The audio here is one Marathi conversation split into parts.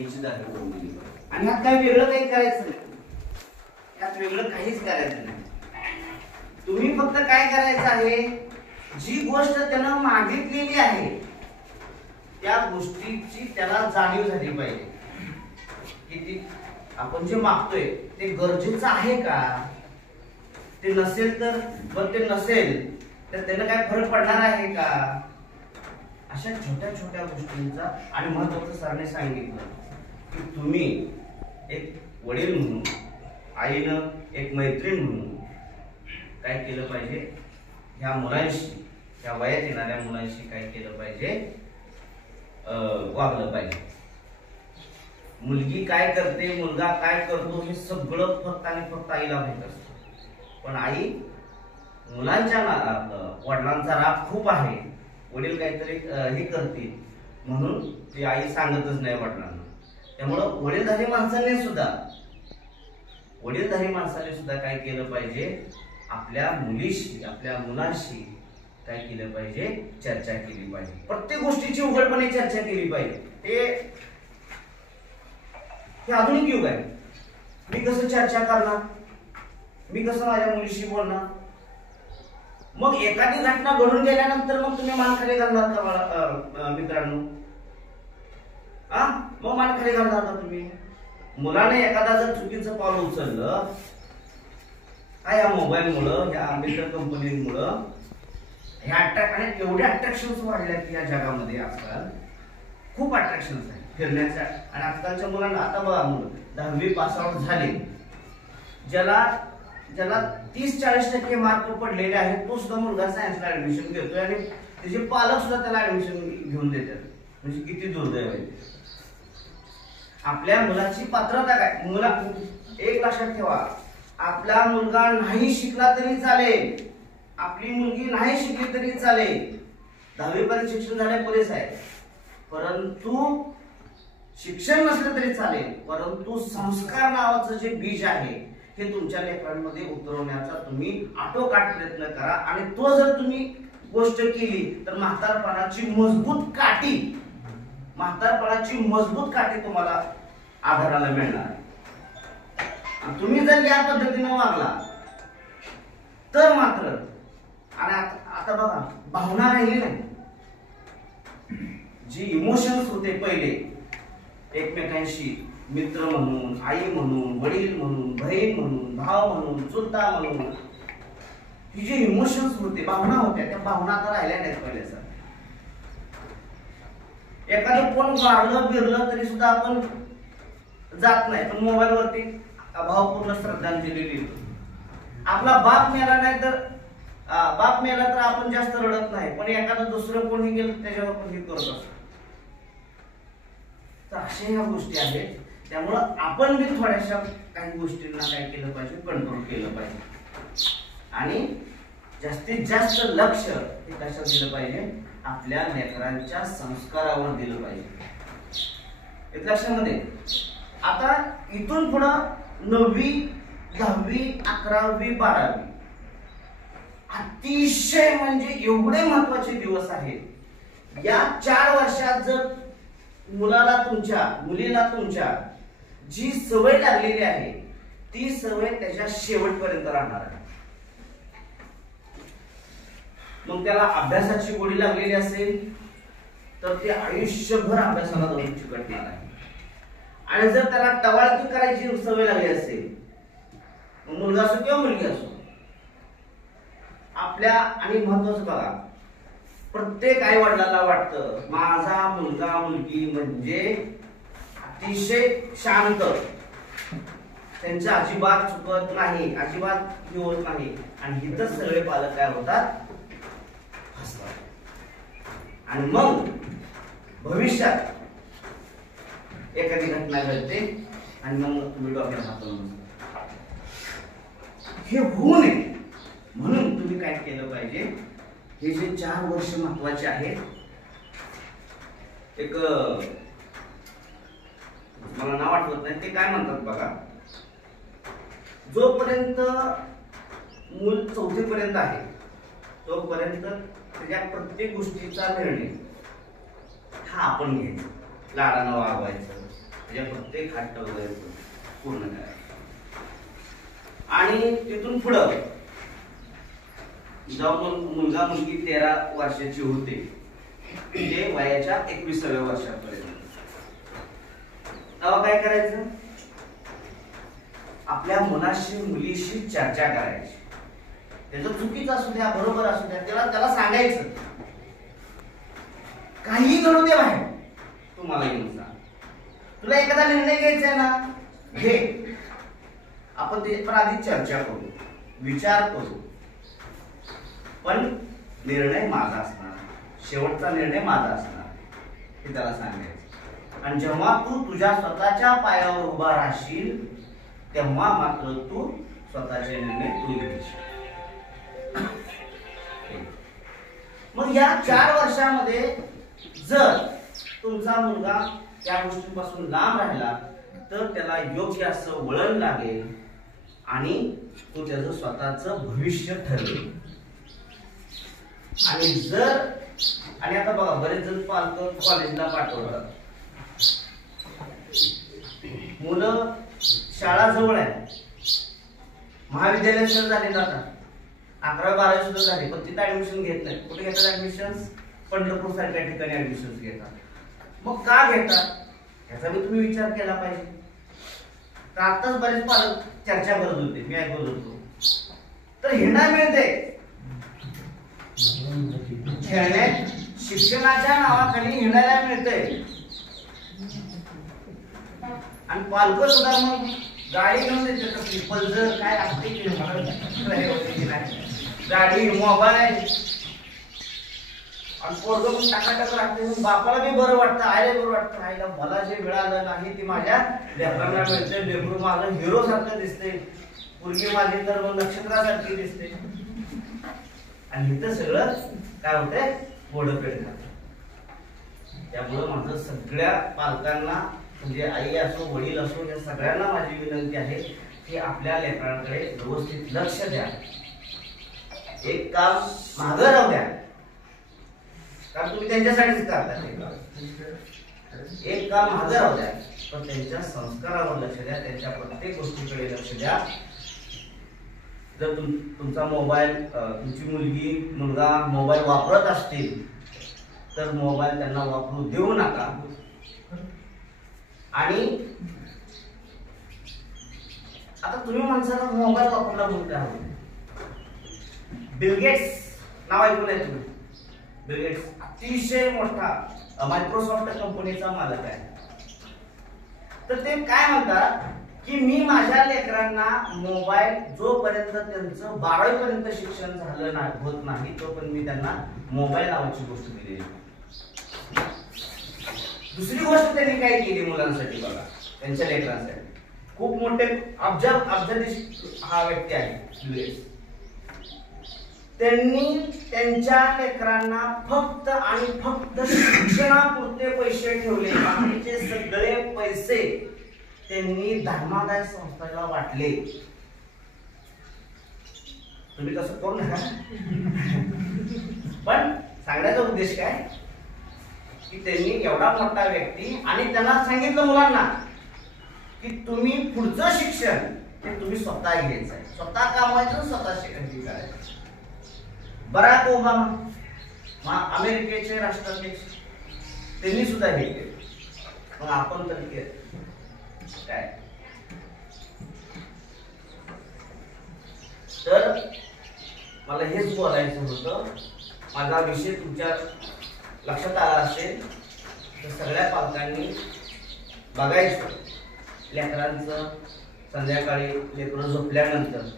याची जागा करून दिली पाहिजे. आणि यात काही वेगळं काही करायचं नाही, यात वेगळं काहीच करायचं नाही. तुम्ही फक्त काय करायचं आहे, जी गोष्ट त्यानं मागितलेली आहे त्या गोष्टीची त्याला जाणीव झाली पाहिजे की ती आपण जे मागतोय ते गरजेचं आहे का. ते नसेल तर बरं, ते नसेल तर त्याला काय फरक पडणार आहे का. अशा छोट्या छोट्या गोष्टींचा. आणि महत्वाचं सरांनी सांगितलं की तुम्ही एक वडील म्हणून, आईनं एक मैत्रीण म्हणून काय केलं पाहिजे, ह्या मुलांशी, ह्या वयात येणाऱ्या मुलांशी काय केलं पाहिजे, वागलं पाहिजे. मुलगी काय करते, मुलगा काय करतो हे सगळं फक्त आणि फक्त आईला माहित असतं. पण आई मुलांच्या वडिलांचा राग खूप आहे, वडील काहीतरी हे करतील म्हणून ती आई सांगतच नाही वडिलांना. त्यामुळं वडीलधारी माणसाने सुद्धा काय केलं पाहिजे, आपल्या मुलीशी, आपल्या मुलाशी काय केलं पाहिजे, चर्चा केली पाहिजे. प्रत्येक गोष्टीची उघडपणे चर्चा केली पाहिजे. हे आधुनिक युग आहे. मी कसं चर्चा करणार, मी कसं माझ्या मुलीशी बोलणार. मग एखादी घटना घडून गेल्यानंतर मग तुम्ही मान खाली घालणार का मित्रांनो? मग मान खाली घालणार का तुम्ही? मुलाने एखादा जर चुकीचं पाऊल उचललं, या मोबाईलमुळं, या मित्र कंपनीमुळं, ह्या आणि एवढे अट्रॅक्शन्स वाढले आहेत या जगामध्ये. आजकाल खूप अट्रॅक्शन्स आहेत फिरण्याच्या. आणि आजकालच्या मुलांना आता बघा, मुलं 10वी पास आउट झाले, ज्याला 30-40% मार्क पडलेले आहेत, तो सुद्धा मुलगा सायन्सला ऍडमिशन घेतोय आणि त्याचे पालक सुद्धा त्याला ऍडमिशन घेऊन देतात. म्हणजे किती दुर्दैव आहे. आपल्या मुलाची पात्रता काय, मुला एक लक्षात ठेवा, आपला मुलगा नाही शिकला तरी चालेल, आपली मुलगी नाही शिकली तरी चालेल, 10वी पर्यंत शिक्षण झाले पुरेस आहे. परंतु शिक्षण नसलं तरी चालेल, परंतु संस्कार नावाचं जे बीज आहे हे तुमच्या लेकरांमध्ये उतरवण्याचा तुम्ही आटोकाट प्रयत्न करा. आणि तो जर तुम्ही गोष्ट केली तर म्हातारपणाची मजबूत काठी तुम्हाला आधाराला मिळणार. तुम्ही जर या पद्धतीने वागला तर मात्र, आणि आता बघा, भावना राहिली नाही. जी इमोशन्स होते पहिले एकमेकांशी, मित्र म्हणून, आई म्हणून, वडील म्हणून, बहीण म्हणून, भाव म्हणून, चुलता म्हणून, ही जी इमोशन्स होते, भावना होत्या, त्या भावना आता राहिल्या नाहीत पहिल्यासारख्या. एखादं कोण वारलं बिरलं तरी सुद्धा आपण जात नाही, पण मोबाईल वरती भावपूर्ण श्रद्धांजली लिहितो. आपला बाप मेला तर आपण जास्त रडत नाही, पण एखादं दुसरं कोणी गेलं त्याच्यावर पण हे करत असतो. तर अशा ह्या गोष्टी आहेत. त्यामुळं आपण बी थोड्याशा काही गोष्टींना काय केलं पाहिजे, कंट्रोल केलं पाहिजे. आणि जास्तीत जास्त लक्ष हे कशात दिलं पाहिजे, आपल्या लेकरांच्या संस्कारावर दिलं पाहिजे. लक्षामध्ये आता इथून पुढं 9वी, 10वी, 11वी, 12वी अतिशय म्हणजे एवढे महत्वाचे दिवस आहेत. या 4 वर्षात जर मुलीला तुमच्या जी सवय लागलेली आहे ती सवय त्याच्या शेवटपर्यंत राहणार आहे. मग त्याला अभ्यासाची गोडी लागलेली असेल तर ते आयुष्यभर अभ्यासाला जाऊन चिकटणार आहे. आणि जर त्याला टवाळकी करायची सवय लागली असेल, मुलगा असो किंवा मुलगी असो, आपल्या, आणि महत्वाचं बघा, प्रत्येक आई वडिलाला वाटतं माझा मुलगा मुलगी म्हणजे अतिशय शांत, त्यांच्या अजिबात चुकत नाही, अजिबात हे होत नाही. आणि इथं सगळे पालक काय होतात, हसतात. आणि मग भविष्यात एखादी घटना घडते आणि मग तुम्ही डॉक्टर हाताळून. हे होऊ नये म्हणून तुम्ही काय केलं पाहिजे, हे जे 4 वर्ष महत्वाचे आहेत, एक मला नाव आठवत नाही, ते काय म्हणतात बघा, जोपर्यंत मूल 4थी पर्यंत आहे तोपर्यंत त्याच्या प्रत्येक गोष्टीचा निर्णय हा आपण घ्यायचा, लाडानं वागवायचं, त्याच्या प्रत्येक हट्ट वगैरे पूर्ण करायचं. आणि तिथून पुढं जेव्हा मुलगा मुलगी 13 वर्षाची होते ते वयाच्या 21व्या वर्षापर्यंत तेव्हा काय करायचं, आपल्या मुलाशी मुलीशी चर्चा करायची. त्याचं चुकीचं असू द्या बरोबर असू द्या त्याला सांगायचं, काही घडू दे बाहेर तुम्हाला येऊन सांग, तुला एखादा निर्णय घ्यायचा आहे ना घे, आपण ते पण आधी चर्चा करू, विचार करू, पण निर्णय माझा असणार, शेवटचा निर्णय माझा असणार हे त्याला सांगायचं. आणि जेव्हा तू तुझ्या स्वतःच्या पायावर उभा राहशील तेव्हा मात्र तू स्वतःचे निर्णय तू घेशील. मग या 4 वर्षामध्ये जर तुमचा मुलगा त्या गोष्टीपासून लांब राहिला तर त्याला योग्य असं वळण लागेल आणि तो त्याचं स्वतःचं भविष्य ठरवेल. आणि आता बघा बरेच जण पालक कॉलेजला पाठवतात, मुलं शाळा जवळ आहे, महाविद्यालय सुद्धा झाले जातात, 11वी 12वी सुद्धा झाली, पण तिथे ऍडमिशन घेत नाही. कुठे घेतात ऍडमिशन? पंढरपूर सारख्या ठिकाणी ऍडमिशन घेतात. मग का घेतात याचा मी तुम्ही विचार केला पाहिजे. तर आताच बरेच पालक चर्चा करत होते, मी ऐकत होतो, तर हिंडा मिळते खेळण्यात, शिक्षणाच्या नावाखाली हिंडायला मिळतंय. आणि पालक सुद्धा मग गाडी घेऊन देते, पल्सर काय असते गाडी मोबाईल आणि पोरग मग टाकाटाक लागते. बापाला बी बरं वाटतं, आईला बरं वाटतं, आईला मला जे मिळालं नाही ते माझ्या लेकरांना मिळते, लेकरू माझं हिरो सारखं दिसते, मुलगी माझी तर मग नक्षत्रासारखी दिसते. आणि इथं सगळं काय होतंय मोडपेट खात. त्यामुळं माझं सगळ्या पालकांना म्हणजे आई असो वडील असो या सगळ्यांना माझी विनंती आहे की आपल्या लेकरांकडे व्यवस्थित लक्ष द्या. एक काम मागं राहू द्या, कारण तुम्ही त्यांच्यासाठीच करता. एक काम मागं राहू द्या, पण त्यांच्या संस्कारावर लक्ष द्या, त्यांच्या प्रत्येक गोष्टीकडे लक्ष द्या. जर तुमचा मोबाईल, तुमची मुलगी मुलगा मोबाईल वापरत असतील तर मोबाईल त्यांना वापरू देऊ नका. आणि आता तुम्ही माणसाला मोबाईल वापरला म्हणता आहोत. बिल गेट्स नाव ऐकून आहे तुम्ही? बिल गेट्स अतिशय मोठा मायक्रोसॉफ्ट कंपनीचा मालक आहे. तर ते काय म्हणतात की मी माझ्या लेकरांना मोबाईल जोपर्यंत त्यांचं 12वी पर्यंत शिक्षण झालं नाही होत नाही तोपर्यंत मी त्यांना मोबाईल नावाची गोष्ट दिलेली. दुसरी गोष्ट त्यांनी काय केली मुलांसाठी बघा, त्यांच्या लेकरांसाठी खूप मोठे अब्जाधीश हा व्यक्ती आहे. त्यांनी त्यांच्या लेकरांना फक्त आणि फक्त शिक्षणापुरते पैसे ठेवले, बाकीचे सगळे पैसे त्यांनी धर्मादाय संस्थेला वाटले. तुम्ही तसं करू नका, पण सांगण्याचा उद्देश काय की त्यांनी एवढा मोठा व्यक्ती आणि त्यांना सांगितलं मुलांना की तुम्ही पुढचं शिक्षण हे तुम्ही स्वतः घ्यायचं आहे, स्वतः कमवायचं, स्वतः शिक्षण करायचं. बराक ओबामा अमेरिकेचे राष्ट्राध्यक्ष त्यांनी सुद्धा हे केलं. मग आपण तर केलं काय? तर मला हेच बोलायचं होतं. माझा विषय तुमच्या लक्षात आला असेल तर सगळ्या पालकांनी बघायचं, लेकरांचं संध्याकाळी लेकरं झोपल्यानंतर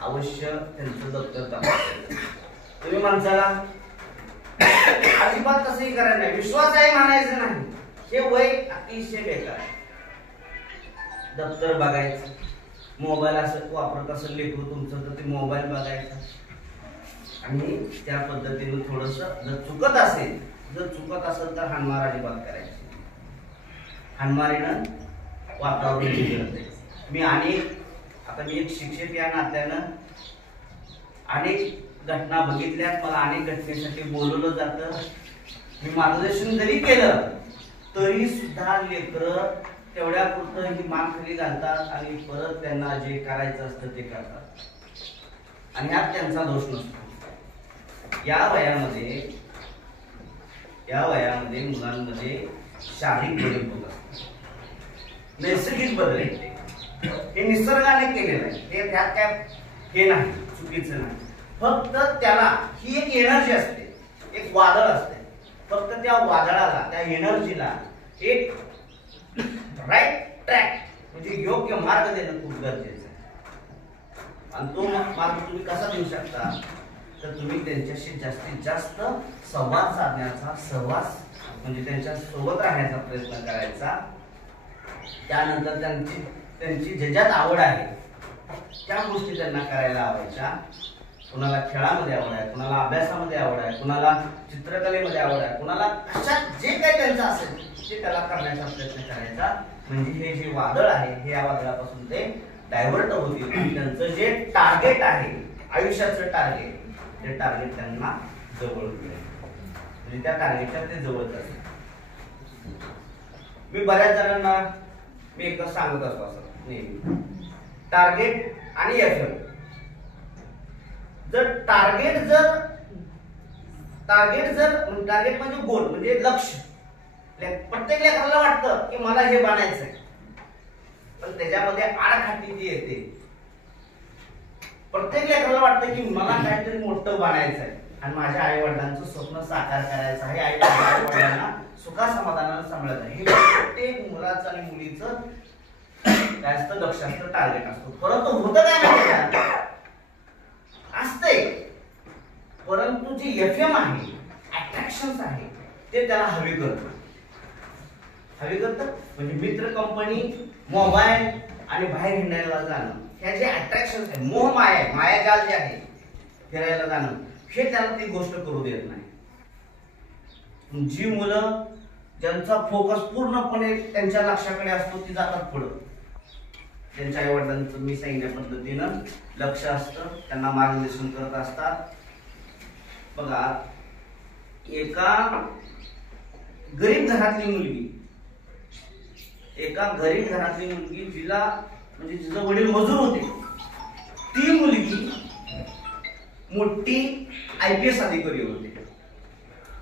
अवश्य त्यांचं दप्तर तपासायचं. तुम्ही माणसाला अजिबात तसंही करायचं नाही, विश्वास आहे म्हणायचं नाही, हे वय अतिशय बेकार आहे. दप्तर बघायचं, मोबाईल असं वापरत असेल लेकरू तुमचं तर ते मोबाईल बघायचा आणि त्या पद्धतीने थोडस जर चुकत असेल तर हाणमार अजिबात करायची. हाणमारीनं वातावरण बिघडते. मी एक शिक्षक या नात्यानं अनेक घटना बघितल्यात, मला अनेक घटनेसाठी बोलवलं जातं. मी मार्गदर्शन जरी केलं तरी सुद्धा लेकरं तेवढ्या पुरतं ही मान खाली घालतात आणि परत त्यांना जे करायचं असतं ते करतात आणि ह्यात त्यांचा दोष नसतो। या वयामध्ये मुलांमध्ये शारीरिक बदल होत असतात, नैसर्गिक बदल येते, हे निसर्गाने केलेलं आहे, हे त्यात काय हे नाही, चुकीचं नाही। फक्त त्याला ही एक एनर्जी असते, एक वादळ असते, फक्त त्या वादळाला, त्या एनर्जीला एक राईट ट्रॅक म्हणजे योग्य मार्ग देणं खूप गरजेचं आहे। आणि तो मार्ग तुम्ही कसा देऊ शकता, तर तुम्ही त्यांच्याशी जास्तीत जास्त संवाद साधण्याचा, सहवास म्हणजे त्यांच्या सोबत राहण्याचा प्रयत्न करायचा। त्यानंतर त्यांची ज्याच्यात आवड आहे त्या गोष्टी त्यांना करायला आवडायच्या। कुणाला खेळामध्ये आवड आहे, कुणाला अभ्यासामध्ये आवड आहे, कुणाला चित्रकलेमध्ये आवड आहे, कुणाला कशात जे काही त्यांचं असेल ते त्याला करण्याचा प्रयत्न करायचा। म्हणजे हे जे वादळ आहे हे या वादळापासून ते डायव्हर्ट होतील आणि त्यांचं जे टार्गेट आहे, आयुष्याचं टार्गेट, ते टार्गेट त्यांना जवळ मिळेल, म्हणजे त्या टार्गेटच्या ते जवळ जातील। मी बऱ्याच जणांना मी एकच सांगत असतो असं नेहमी, टार्गेट आणि एफएम, जर टार्गेट म्हणजे गोल म्हणजे लक्ष्य, प्रत्येक लेकराला वाटतं की मला हे बनायचंय, पण त्याच्यामध्ये आडखाटी जी येते, प्रत्येक लेकराला वाटतं की मला काहीतरी मोठं बनायचंय आणि माझ्या आई वडिलांचं स्वप्न साकार करायचं आहे, आई वडिलांना सुखा समाधानानं सांभाळायचं आहे, हे प्रत्येक मुलाचं आणि मुलीचं काय असतं, लक्ष्य असतं, टार्गेट असतं। परंतु होतं काय माहिती असते, परंतु जे एफएम आहे, अट्रॅक्शन्स आहे, ते त्याला हवी करतं म्हणजे मित्र, कंपनी, मोबाईल आणि बाहेर हिंडायला जाणं, ह्या जे अट्रॅक्शन्स आहेत, मोह मायाजाल जे आहे, फिरायला जाणं, हे त्याला ती गोष्ट करू देत नाही। जी मुलं ज्यांचा फोकस पूर्णपणे त्यांच्या लक्ष्याकडे असतो ती जातात पुढे, त्यांच्या आई वडिलांचं मी सांगितल्या पद्धतीनं लक्ष असतं, त्यांना मार्गदर्शन करत असतात। बघा, एका गरीब घरातली मुलगी जिला म्हणजे जिचं वडील मजूर होते, ती मुलगी मोठी IPS अधिकारी होते,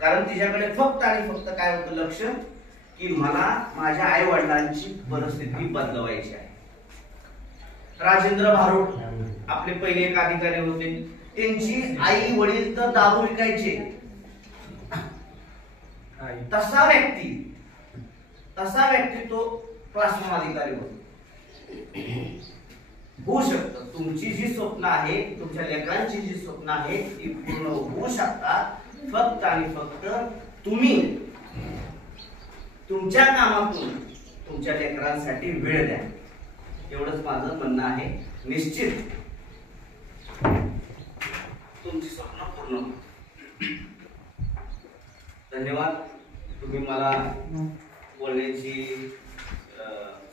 कारण तिच्याकडे फक्त आणि फक्त काय होतं लक्ष, की मला माझ्या आई वडिलांची परिस्थिती बदलवायची आहे। राजेंद्र भारुड आपले पहिले एक अधिकारी होते, त्यांची आई वडील तर दारू विकायचे, तसा व्यक्ती तो क्लास 1 अधिकारी होता। होऊ शकतं, तुमची जी स्वप्न आहे, तुमच्या लेकरांची जी स्वप्न आहे ती पूर्ण होऊ शकतात, फक्त आणि फक्त तुम्ही तुमच्या कामातून तुमच्या लेकरांसाठी वेळ द्या, एवढंच माझं म्हणणं आहे। निश्चित तुमची स्वप्न पूर्ण होईल। धन्यवाद, तुम्ही मला बोलण्याची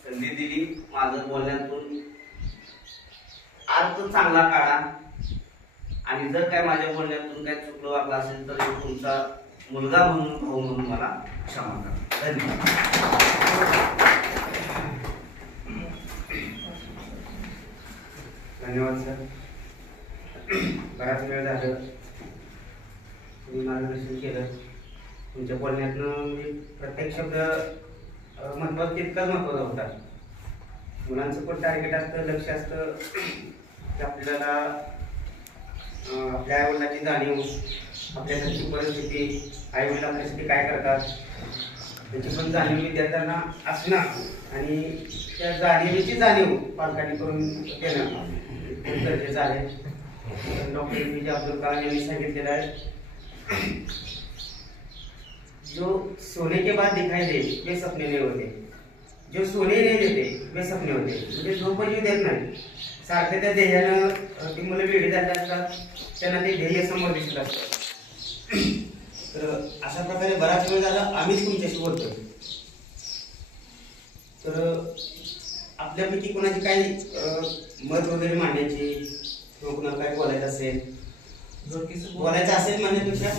संधी दिली, माझं बोलण्यातून अर्थ चांगला काढा आणि जर काय माझ्या बोलण्यातून काय चुकलं वागलं असेल तर तुमचा मुलगा म्हणून, भाऊ म्हणून मला क्षमा करा। धन्यवाद सर, बराच वेळ झालं तुम्ही मार्गदर्शन केलं, तुमच्या बोलण्यातनं प्रत्येक शब्द महत्वाचा तितकाच महत्वाचा होता। मुलांचं पण टार्गेट असतं, लक्ष असतं, आपल्याला आपल्या आईवडिलांची जाणीव, आपल्या घरची परिस्थिती, आईवडील आपल्यासाठी काय करतात त्याची पण जाणीव विद्यार्थ्यांना असणं आणि त्या जाणीवेची जाणीव पालकांनी करून देणं खूप गरजेचं आहे। डॉक्टर APJ अब्दुल कलाम यांनी सांगितलेलं आहे, जो सोने के बाद दिखाई दे वे सपने नहीं होते, जो सोने नहीं देते वे सपने होते। म्हणजे झोप जीव देत नाही, सारखे त्या ध्येयानं ती मुलं वेळी झाली असतात, त्यांना ते ध्येय समोर दिसत असतं। तर अशा प्रकारे बराच वेळ झाला आम्हीच तुमच्याशी बोलतोय, तर आपल्यापैकी कोणाची काही मत वगैरे मांडायची किंवा कोणाला काय बोलायचं असेल, बोलायचं असेल म्हणण्यापेक्षा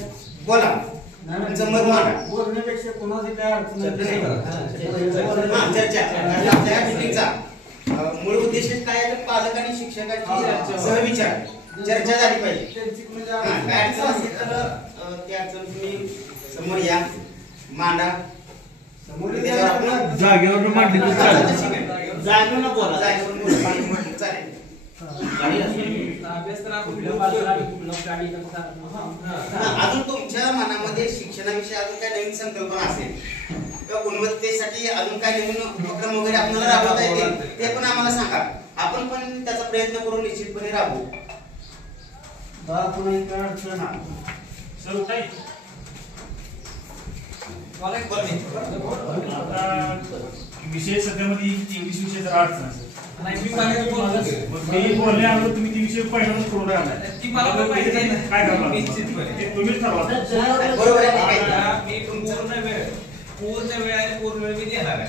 बोला, तुमचं मत मांडा. बोलण्यापेक्षा कोणाची काय अडचण नाही. हा, चर्चा. आमच्या या मीटिंगचा मूळ उद्देश काय आहे तर पालक आणि शिक्षकांची सहविचार चर्चा झाली पाहिजे. त्यांची कुणाची हा, काय अडचण असेल तर ती अडचण तुम्ही समोर या, मांडा. त्याच्यावर आपण जागेवर मांडली तर चालेल. जागेवर बोला, जागेवर बोला, चालेल. अजून तुमच्या मनामध्ये शिक्षणाविषयी अजून काय नवीन संकल्पना असेल किंवा गुणवत्तेसाठी अजून काय नवीन उपक्रम वगैरे आपल्याला राबवता येतील ते पण आम्हाला सांगा. आपण पण त्याचा प्रयत्न करून निश्चितपणे राबवू. कुणाची काय अडचण नाही. विषय सध्यामध्ये इंग्लिश विषय जरा अडचण असेल. मी बोलले अगोदर तुम्ही ती विषय पहिल्यांदाच करून राहिला. काय करणार ते तुम्हीच ठरवा. बरोबर आहे. पूर्ण वेळ आणि पूर्ण वेळ मी देणार आहे.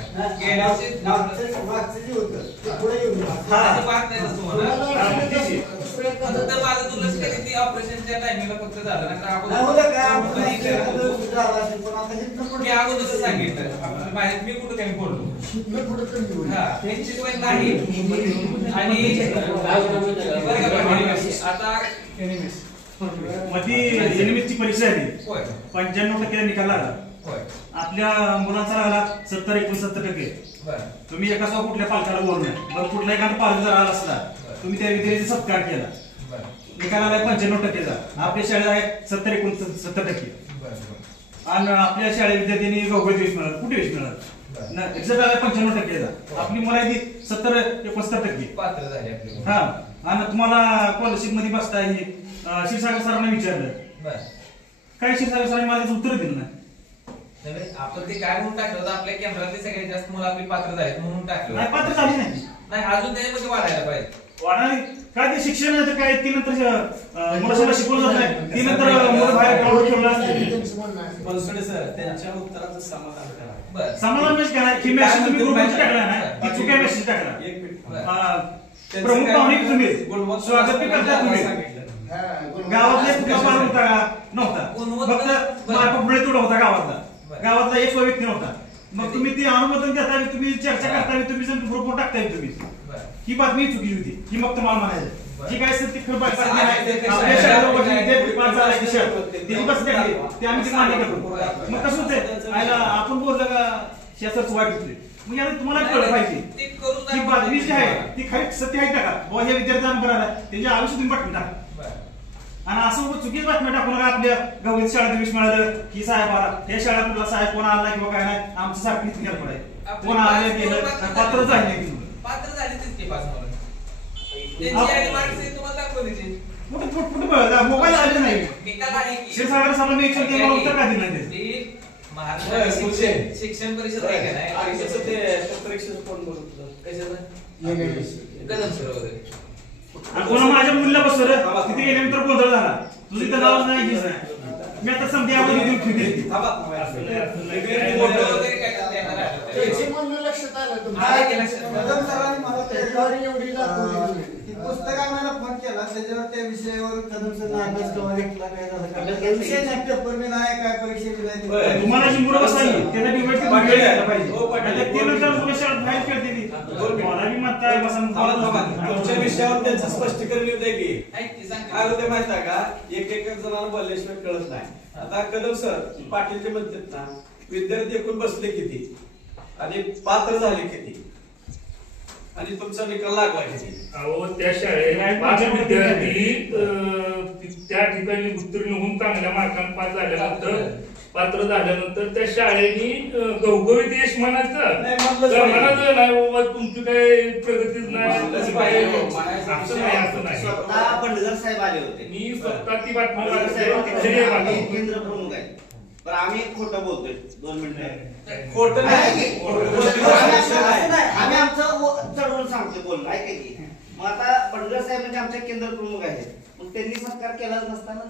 मागचं जे होतं ते पुढे येऊन गेलं. असं बात नाही तसं तुम्हाला. हा, फक्त माझं दुर्लक्ष केली ती ऑपरेशनच्या टायमिंगला फक्त झालं नाही तर नाही होतं काय, आपण अगोदर नाही केलं, तर झालं असेल, पण आता हे तर मी अगोदरच सांगितलं माहित मी कुठं काही बोललो. शिकणं पुढं कमी होईल. हा निश्चितपणे नाही. आणि बरं का पाटील, आता मध्ये एनिमिसची परीक्षा आली. होय 95% निकाल लागला. होय आपल्या मुलांचा लागला 70-69%. बरं तुम्ही एका सहा कुठल्या पालकाला बोलू नये. बरं कुठला एखादा पालक जर आला असला तुम्ही त्या विद्यार्थ्याचा सत्कार केला. बरं निकाल आलाय 95%चा. आपल्या शाळेत आहे 70-69%. बरं आणि आपल्या शाळेत विद्यार्थ्यांनी गौरव दिवस मिळाला. कुठे दिवस मिळाला? एक्झॅक्ट आलाय 95%चा. आपली मुलं आहे ती 70-71%. पात्र झाले आपले. हा, आणि तुम्हाला स्कॉलरशिप मध्ये बसता ही क्षीरसागर सरांना विचारलं. बरं काय क्षीरसागर सरांनी मला त्याचं उत्तर दिलं नाही. नव्हे, आपण ते काय म्हणून टाकलं होतं आपल्या केंद्रातले सगळ्यात जास्त मुलं आपली पात्र झालेत म्हणून टाकलं नाही, होतं. पात्र झाली नाही. नाही अजून त्याच्यामध्ये वाढायला पाहिजे. वाढणार काय ते शिक्षण आहे तर काय ती नंतर मुलाला शिकवलं जात नाही. ती नंतर मुलं बाहेर ग्राउंड खेळलं असते. त्यांचं म्हणणं आहे. बनसोडे सर त्यांच्या उत्तराचं समाधान करा. बरं समाधान म्हणजे काय की मेसेज तुम्ही ग्रुपमध्ये टाकला ना की चुक्या मेसेज टाकला. एक मिनिट बरं. प्रमुख पाहुणे तुम्ही गुणवत्ता स्वागत बी करता तुम्ही. सांगितलं. हा, गावातले कुठला पालक होता का? नव्हता. फक्त मार्क पुढे तेवढा होता गावातला. गावातला एक व्यक्ती नव्हता. मग तुम्ही ते अनुमोदन देता तुम्ही चर्चा करता तुम्ही ग्रुपवर टाकताय तुम्ही. बरं. ही बातमी चुकीची होती. ही मग तुम्हाला म्हणायचं जी काय सत्य खरं बातमी आहे, आहे. ते आपल्या कशा शाळेला आहे, वगैरे काय ते पाच झाले की शर्ट ती कसं टाकली ते आम्ही ते मान्य करतो. मग कसं होतंय आयला आपण बोललं का शेजारच वाईट होतोय. मग याला तुम्हाला कळलं पाहिजे ते करून ही बातमी जी आहे ती खरी सत्य आहे का? बाबा हे विद्यार्थ्यांना बरं आहे त्याच्या आयुष्य तुम्ही बातमी टाका. बरं. आणि असं चुकीच बातम्या टाकू नका. आपल्या गवळीत शाळेत विष मिळालं की साहेब आला हे शाळा कुठला साहेब कोण आला किंवा काय नाही आमचं सारखं इतकी गडबड आहे. कोण आलं गेलं पात्र झाले पात्र झाले तितके पास मला त्यांची आणि मार्क्स तुम्हाला दाखवली. कुठं मोबाईल आले नाही. निकाल आहे की क्षीरसागर सरांना मी एकशे मला उत्तर का दिलं नाही? ते महाराष्ट्र शिक्षण परिषद आहे का नाही आयुष्याचं ते परीक्षेचं कोण बोलत होतं? कशाचं कदम सर वगैरे आणि कोणा माझ्या मुलीला बसवलं तिथे गेल्यानंतर गोंधळ झाला. तुझी तर नाव नाही घेत नाही. मी आता समजा अगोदर देऊन ठेवली. फोटो वगैरे काय करता येणार आहे? त्यांचे म्हणणं लक्षात आलं तुमच्या. आहे की लक्षात? कदम सरांनी मला त्याच्यावर एवढी दाखवली. ती पुस्तक आम्हाला फोन केला त्याच्यावर त्या विषयावर कदम सर अभ्यास केव्हा घेतला काय झालं का? विषय नाही पेपर मी नाही काय परीक्षा बी नाही. तुम्हाला जी मुलं बसायली त्याचा डिबेट पाटील. पाहिजे. हो, पाटील. नाहीतर ते नंतर मुलं शाळेत बाहेर खेळते ती. मला बी म्हणताय बसा तुमच्या विषयावर त्यांचं स्पष्टीकरण येत आहे की ऐक की सांग काय होते माहिती आहे का? एक जणांना बोलल्याशिवाय कळत नाही. आता कदम सर पाटील जे म्हणतात ना विद्यार्थी एकूण बसले किती आणि पात्र झाले किती आणि तुमचा निकाल लागला किती? अहो त्या शाळेत 5 विद्यार्थी त्या ठिकाणी उत्तीर्ण होऊन चांगल्या मार्कांनी पास झाल्यानंतर पात्र झाल्यानंतर त्या शाळेने घवघवीत यश म्हणायचं नाही, म्हणलंच नाही. म्हणायचं नाही बाबा तुमची काही प्रगतीच नाही म्हणलंच तुमची काही- पाहिजे. असं नाही असं नाही स्वतः बंडगर साहेब आले होते. मी स्वतः ती बातमी बंडगर साहेब वाचली. होते. आम्ही केंद्र प्रमुख आहेत. पण आम्ही खोटं बोलतोय 2 मिनिटं. खोटं नाही. आम्ही आमचं चढवून सांगतोय बोलणं ऐका की. मग आता बंडगर साहेब म्हणजे आमचे केंद्र प्रमुख आहेत. मग त्यांनी सत्कार केलाच नसताना